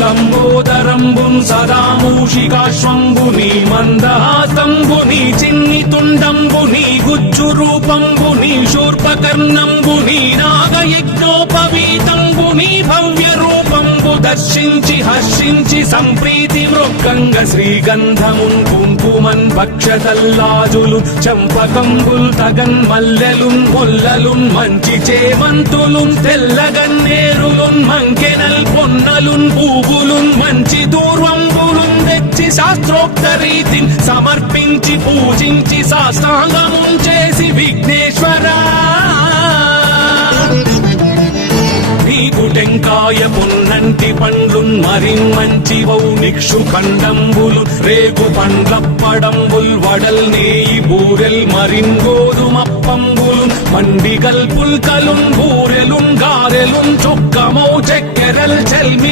లంబోదరంబున్ సదామూషికాశ్వంబుని మందహాస్తంబుని చిన్ని తుండంబుని గుజ్జు రూపంబుని శూర్పకర్ణంబుని నాగయజ్ఞోపవీతంబుని భవ్య రూపంబు దర్శించి హర్షించి సంప్రీతి మృక్కంగ శ్రీగంధమున్ కుంకుమన్ భక్షతల్లాజులు చంపకంబుల్ తగన్ మల్లెలున్ మొల్లలున్ మంచి చేమంతులున్ తెల్లగన్నేరులున్ మంకెనల్ పొన్నలున్ పూవులున్ మంచి దూర్వంబులున్ తెచ్చి శాస్త్రోక్త రీతిని సమర్పించి పూజించి సాష్టాంగమున్ చేసి విఘ్నేశ్వరా నీకు టెంకాయ పున్నంటి పండ్లున్ మరిన్మంచివౌ నిక్షు ఖండంబులు రేగు పండ్లప్పడంబుల్ వడల్ నేయి బూరెల్ మరిన్ గోధుమప్పంబులు మండిగల్ పుల్కలున్ బూరెలున్ గారెలున్ చొక్కమౌ చెక్కెరల్ చెల్మి